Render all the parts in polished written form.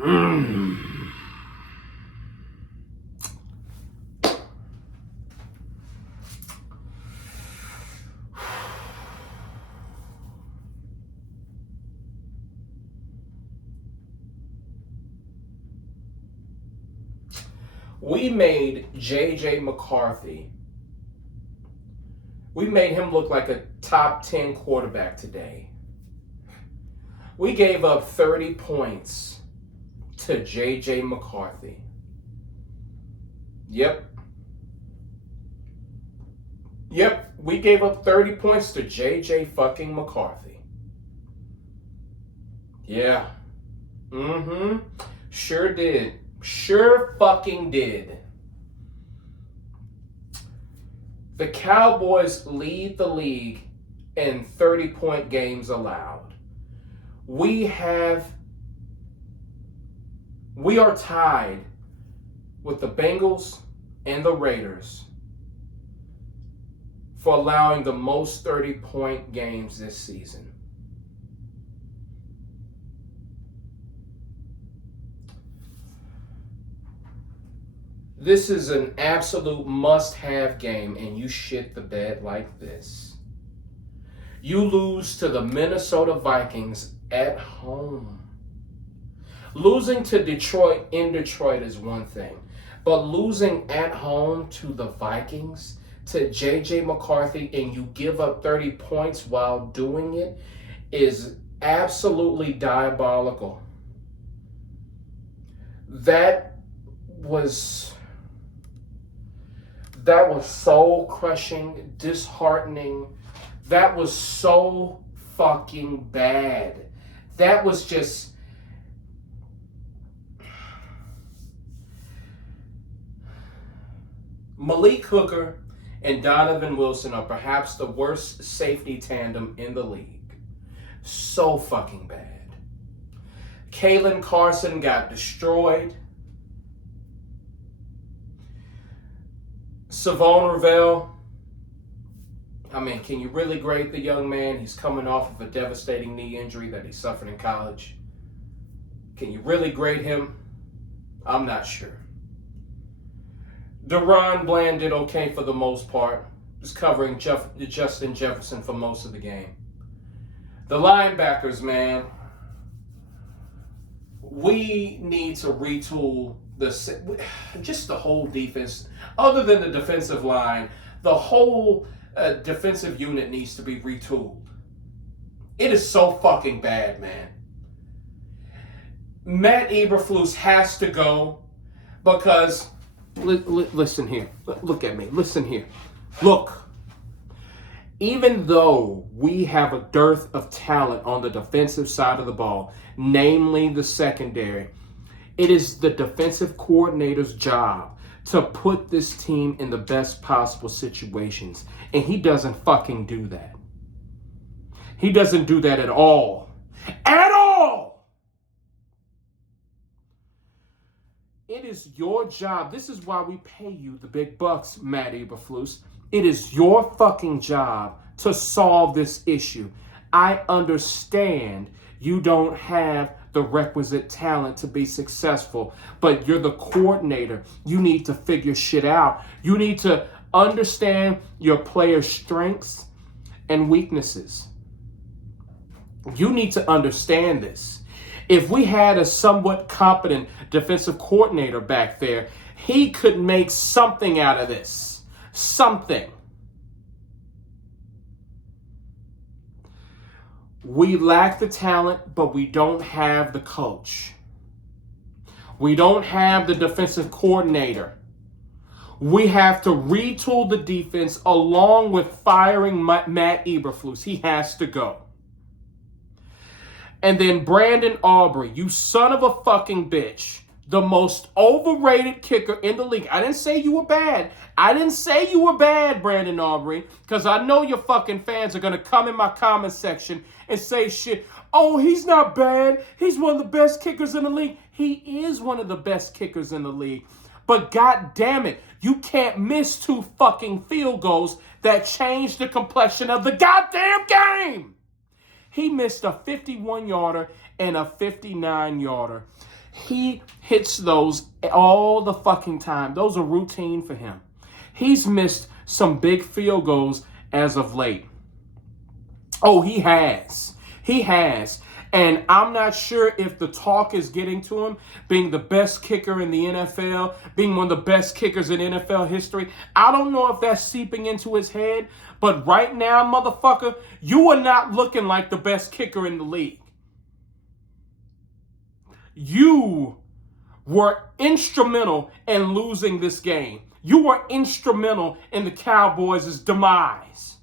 We made J.J. McCarthy, we made him look like a top 10 quarterback today. We gave up 30 points to J.J. McCarthy. Yep, we gave up 30 points to J.J. fucking McCarthy. Yeah. Sure did. Sure fucking did. The Cowboys lead the league in 30-point games allowed. We are tied with the Bengals and the Raiders for allowing the most 30-point games this season. This is an absolute must-have game, and you shit the bed like this. You lose to the Minnesota Vikings at home. Losing to Detroit in Detroit is one thing, but losing at home to the Vikings, to J.J. McCarthy, and you give up 30 points while doing it is absolutely diabolical. That was soul crushing, disheartening. That was so fucking bad. That was just... Malik Hooker and Donovan Wilson are perhaps the worst safety tandem in the league. So fucking bad. Kalen Carson got destroyed. Savon Ravel, I mean, can you really grade the young man? He's coming off of a devastating knee injury that he suffered in college. Can you really grade him? I'm not sure. Deron Bland did okay for the most part. Was covering Justin Jefferson for most of the game. The linebackers, man, we need to retool just the whole defense. Other than the defensive line, the whole defensive unit needs to be retooled. It is so fucking bad, man. Matt Eberflus has to go because, listen here. Look at me. Listen here. Look. Even though we have a dearth of talent on the defensive side of the ball, namely the secondary, it is the defensive coordinator's job to put this team in the best possible situations. And he doesn't fucking do that. He doesn't do that at all. At all! It is your job. This is why we pay you the big bucks, Matt Eberflus. It is your fucking job to solve this issue. I understand you don't have the requisite talent to be successful, but you're the coordinator. You need to figure shit out. You need to understand your players' strengths and weaknesses. You need to understand this. If we had a somewhat competent defensive coordinator back there, he could make something out of this. Something. We lack the talent, but we don't have the coach. We don't have the defensive coordinator. We have to retool the defense along with firing Matt Eberflus. He has to go. And then Brandon Aubrey, you son of a fucking bitch. The most overrated kicker in the league. I didn't say you were bad. I didn't say you were bad, Brandon Aubrey, because I know your fucking fans are going to come in my comment section and say shit. Oh, he's not bad. He's one of the best kickers in the league. He is one of the best kickers in the league. But god damn it, you can't miss 2 fucking field goals that change the complexion of the goddamn game. He missed a 51-yarder and a 59-yarder. He hits those all the fucking time. Those are routine for him. He's missed some big field goals as of late. Oh, he has. He has. And I'm not sure if the talk is getting to him, being the best kicker in the NFL, being one of the best kickers in NFL history. I don't know if that's seeping into his head, but right now, motherfucker, you are not looking like the best kicker in the league. You were instrumental in losing this game. You were instrumental in the Cowboys' demise.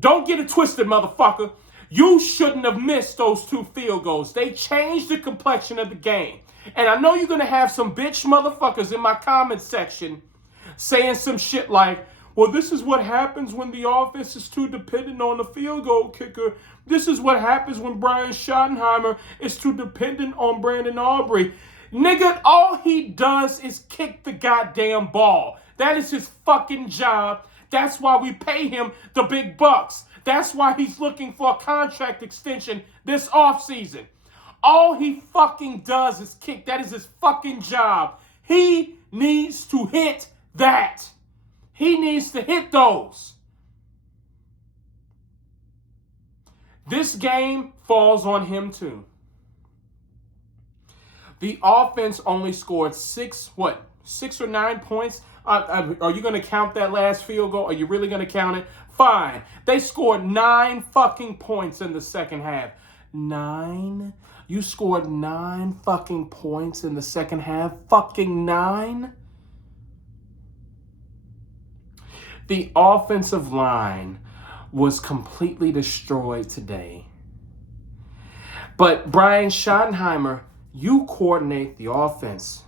Don't get it twisted, motherfucker. You shouldn't have missed those 2 field goals. They changed the complexion of the game. And I know you're going to have some bitch motherfuckers in my comment section saying some shit like, well, this is what happens when the offense is too dependent on the field goal kicker. This is what happens when Brian Schottenheimer is too dependent on Brandon Aubrey. Nigga, all he does is kick the goddamn ball. That is his fucking job. That's why we pay him the big bucks. That's why he's looking for a contract extension this offseason. All he fucking does is kick. That is his fucking job. He needs to hit that. He needs to hit those. This game falls on him too. The offense only scored 6 or 9 points? Are you going to count that last field goal? Are you really going to count it? Fine. They scored 9 fucking points in the second half. 9? You scored 9 fucking points in the second half? Fucking 9? The offensive line was completely destroyed today. But Brian Schottenheimer, you coordinate the offense.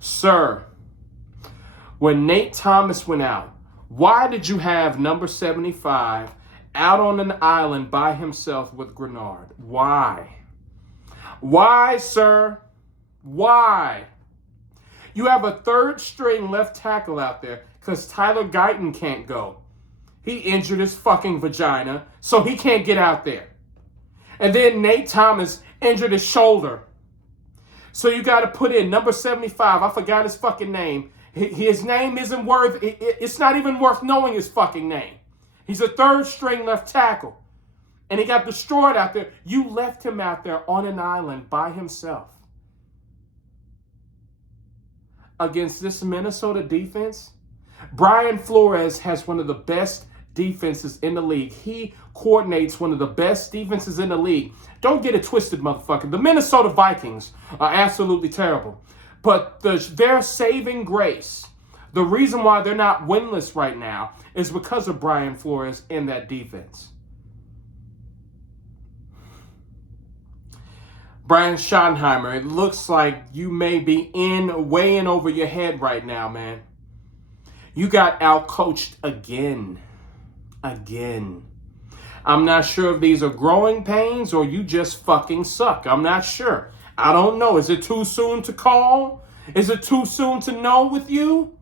Sir, when Nate Thomas went out, why did you have number 75 out on an island by himself with Grenard? Why? Why, sir? Why? You have a 3rd string left tackle out there because Tyler Guyton can't go. He injured his fucking vagina, so he can't get out there. And then Nate Thomas injured his shoulder. So you got to put in number 75. I forgot his fucking name. His name isn't worth, it's not even worth knowing his fucking name. He's a 3rd string left tackle. And he got destroyed out there. You left him out there on an island by himself. Against this Minnesota defense, Brian Flores has one of the best defenses in the league. He coordinates one of the best defenses in the league. Don't get it twisted, motherfucker. The Minnesota Vikings are absolutely terrible. But their saving grace, the reason why they're not winless right now, is because of Brian Flores and that defense. Brian Schottenheimer, it looks like you may be way in over your head right now, man. You got out-coached again. Again. I'm not sure if these are growing pains or you just fucking suck. I'm not sure. I don't know. Is it too soon to call? Is it too soon to know with you?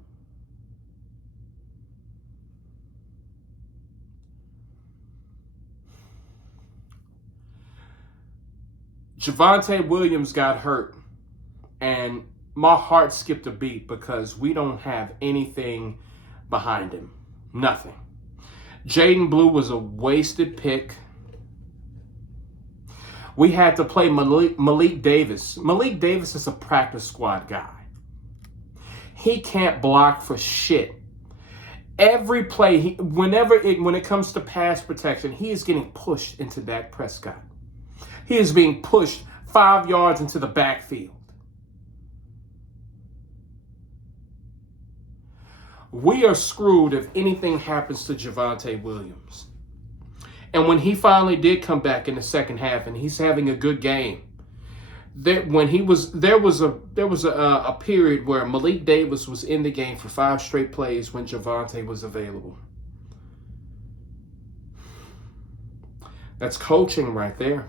Javonte Williams got hurt, and my heart skipped a beat because we don't have anything behind him. Nothing. Jaden Blue was a wasted pick. We had to play Malik Davis. Malik Davis is a practice squad guy. He can't block for shit. Every play, when it comes to pass protection, he is getting pushed into Dak Prescott. He is being pushed 5 yards into the backfield. We are screwed if anything happens to Javonte Williams. And when he finally did come back in the second half and he's having a good game, there was a period where Malik Davis was in the game for 5 straight plays when Javonte was available. That's coaching right there.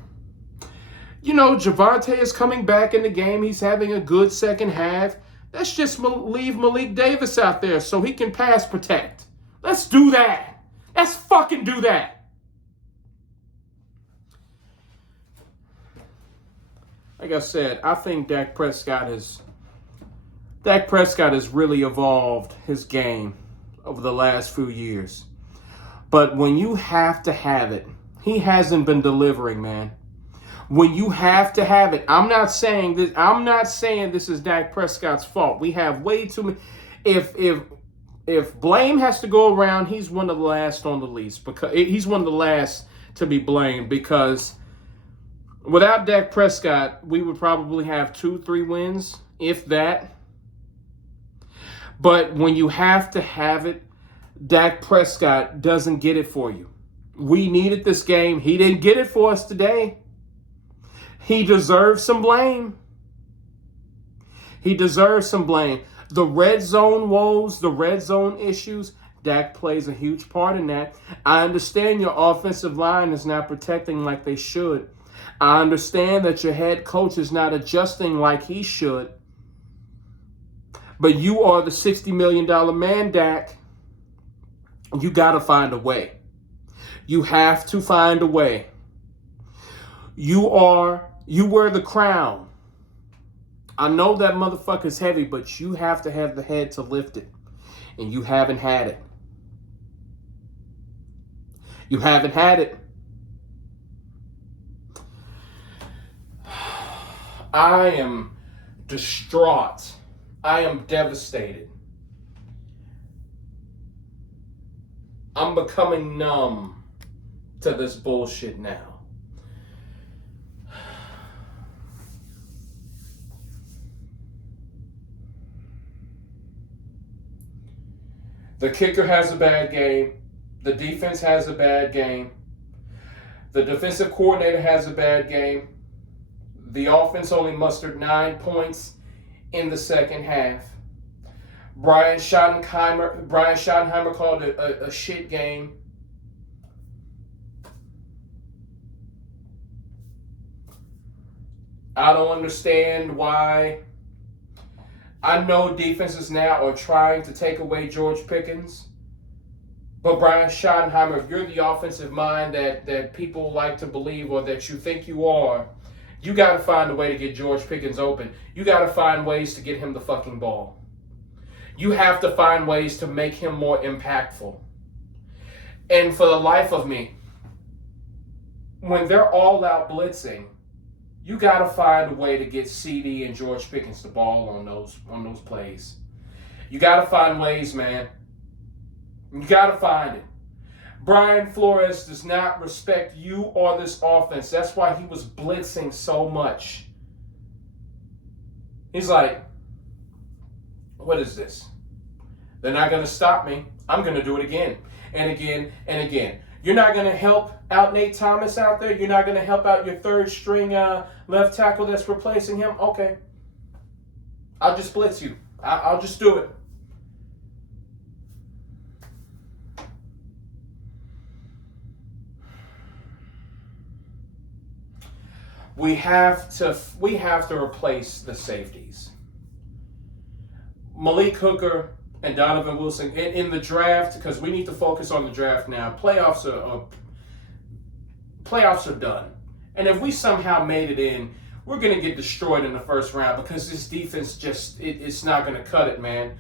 You know, Javonte is coming back in the game. He's having a good second half. Let's just leave Malik Davis out there so he can pass protect. Let's do that. Let's fucking do that. like I said, I think Dak Prescott has really evolved his game over the last few years. But when you have to have it, he hasn't been delivering, man. When you have to have it, I'm not saying this is Dak Prescott's fault. We have way too many. If blame has to go around, he's one of the last on the list, because he's one of the last to be blamed, because without Dak Prescott, we would probably have 2-3 wins, if that. But when you have to have it, Dak Prescott doesn't get it for you. We needed this game. He didn't get it for us today. He deserves some blame. He deserves some blame. The red zone woes, the red zone issues, Dak plays a huge part in that. I understand your offensive line is not protecting like they should. I understand that your head coach is not adjusting like he should. But you are the $60 million man, Dak. You got to find a way. You have to find a way. You wear the crown. I know that motherfucker's heavy, but you have to have the head to lift it. And you haven't had it. You haven't had it. I am distraught. I am devastated. I'm becoming numb to this bullshit now. The kicker has a bad game. The defense has a bad game. The defensive coordinator has a bad game. The offense only mustered 9 points in the second half. Brian Schottenheimer called it a shit game. I don't understand why. I know defenses now are trying to take away George Pickens. But Brian Schottenheimer, if you're the offensive mind that people like to believe, or that you think you are, you got to find a way to get George Pickens open. You got to find ways to get him the fucking ball. You have to find ways to make him more impactful. And for the life of me, when they're all out blitzing, you got to find a way to get CD and George Pickens the ball on those plays. You got to find ways, man. You got to find it. Brian Flores does not respect you or this offense. That's why he was blitzing so much. He's like, what is this? They're not going to stop me. I'm going to do it again and again and again. You're not going to help out Nate Thomas out there? You're not going to help out your third string left tackle that's replacing him? Okay. I'll just blitz you. I'll just do it. We have to replace the safeties. Malik Hooker and Donovan Wilson in the draft, because we need to focus on the draft now. Playoffs are done. And if we somehow made it in, we're going to get destroyed in the first round, because this defense it's not going to cut it, man.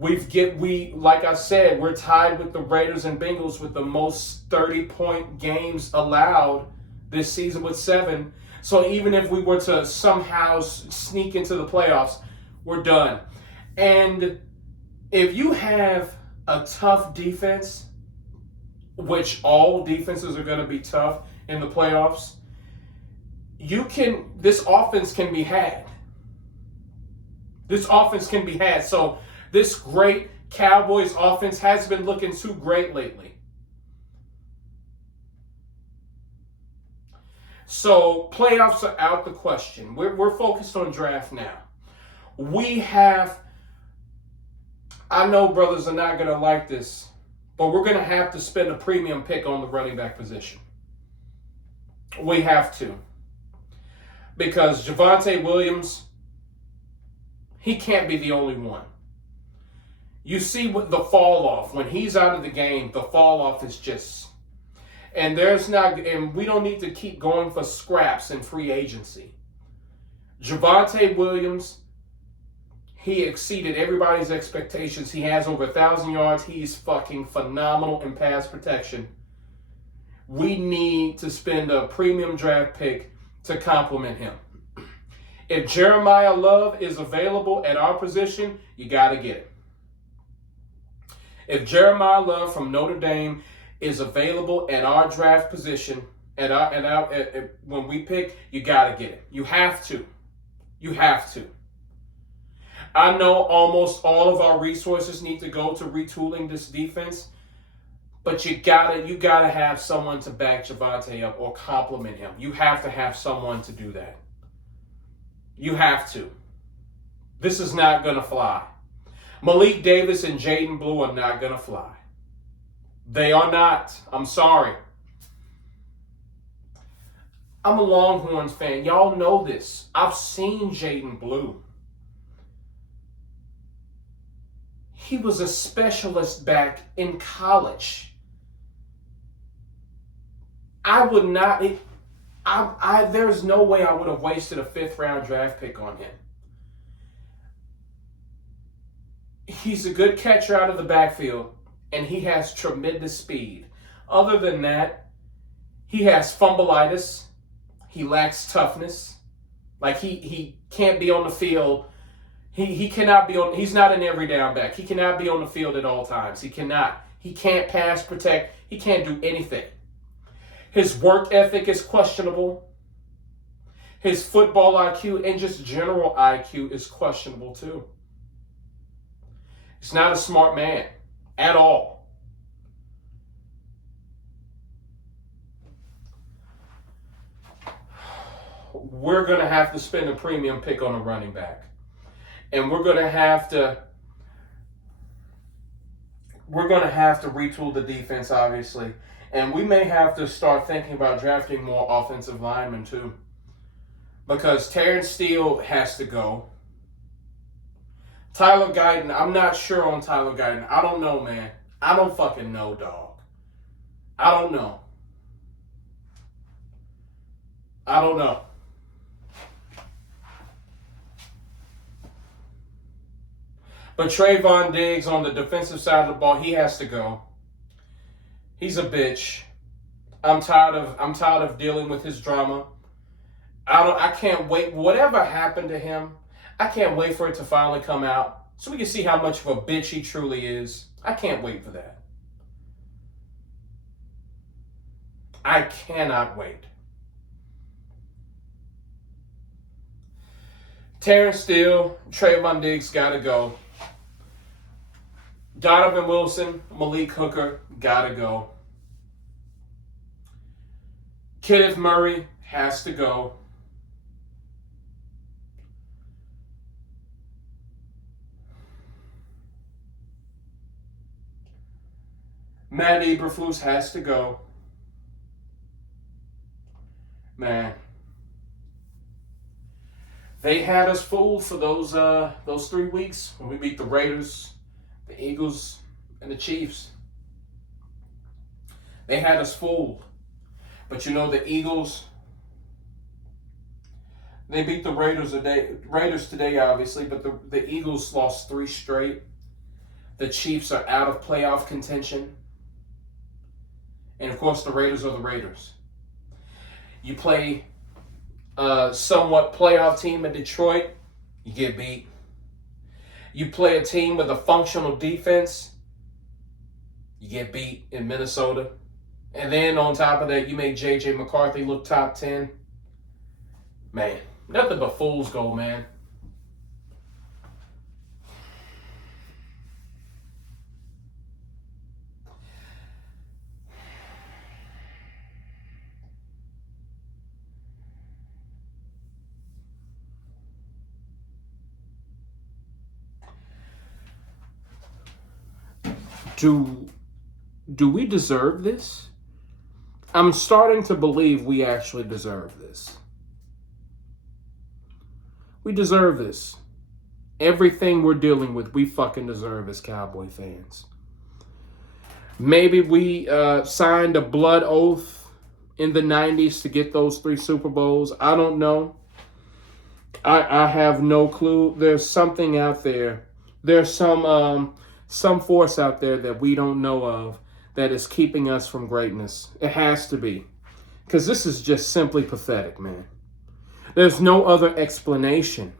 Like I said, we're tied with the Raiders and Bengals with the most 30-point games allowed this season with 7. So even if we were to somehow sneak into the playoffs, we're done. And if you have a tough defense, which all defenses are going to be tough in the playoffs, this offense can be had. This offense can be had. So this great Cowboys offense has been looking too great lately. So playoffs are out the question. We're focused on draft now. I know brothers are not going to like this, but we're going to have to spend a premium pick on the running back position. We have to. Because Javonte Williams, he can't be the only one. You see what the fall off. When he's out of the game, the fall off is just... And we don't need to keep going for scraps in free agency. Javonte Williams, he exceeded everybody's expectations. He has over 1,000 yards. He's fucking phenomenal in pass protection. We need to spend a premium draft pick to compliment him. If Jeremiah Love is available at our position, you got to get him. If Jeremiah Love from Notre Dame is available at our draft position, when we pick, you got to get him. You have to. You have to. I know almost all of our resources need to go to retooling this defense, but you gotta have someone to back Javonte up or compliment him. You have to have someone to do that. You have to. This is not gonna fly. Malik Davis and Jaden Blue are not gonna fly. They are not. I'm sorry. I'm a Longhorns fan. Y'all know this. I've seen Jaden Blue. He was a specialist back in college. I would not. There's no way I would have wasted a 5th round draft pick on him. He's a good catcher out of the backfield, and he has tremendous speed. Other than that, he has fumbleitis. He lacks toughness. Like he can't be on the field. He cannot be on. He's not an every down back. He cannot be on the field at all times. He cannot. He can't pass protect. He can't do anything. His work ethic is questionable. His football IQ and just general IQ is questionable too. He's not a smart man at all. We're going to have to spend a premium pick on a running back. And we're going to have to retool the defense, obviously. And we may have to start thinking about drafting more offensive linemen, too. Because Terrence Steele has to go. Tyler Guyton, I'm not sure on Tyler Guyton. I don't know, man. I don't fucking know, dog. I don't know. But Trayvon Diggs on the defensive side of the ball, he has to go. He's a bitch. I'm tired of dealing with his drama. I can't wait. Whatever happened to him, I can't wait for it to finally come out so we can see how much of a bitch he truly is. I can't wait for that. I cannot wait. Terrence Steele, Trayvon Diggs gotta go. Donovan Wilson, Malik Hooker, gotta go. Kenneth Murray has to go. Matt Eberflus has to go. Man. They had us fooled for those 3 weeks when we beat the Raiders, the Eagles, and the Chiefs. They had us fooled. But you know, the Eagles, they beat the Raiders today, obviously, but the Eagles lost 3 straight. The Chiefs are out of playoff contention. And, of course, the Raiders are the Raiders. You play a somewhat playoff team in Detroit, you get beat. You play a team with a functional defense, you get beat in Minnesota. And then on top of that, you make J.J. McCarthy look top 10. Man, nothing but fool's gold, man. Do we deserve this? I'm starting to believe we actually deserve this. We deserve this. Everything we're dealing with, we fucking deserve as Cowboy fans. Maybe we signed a blood oath in the 90s to get those 3 Super Bowls. I don't know. I have no clue. There's something out there. There's some force out there that we don't know of that is keeping us from greatness. It has to be. Because this is just simply pathetic, man. There's no other explanation.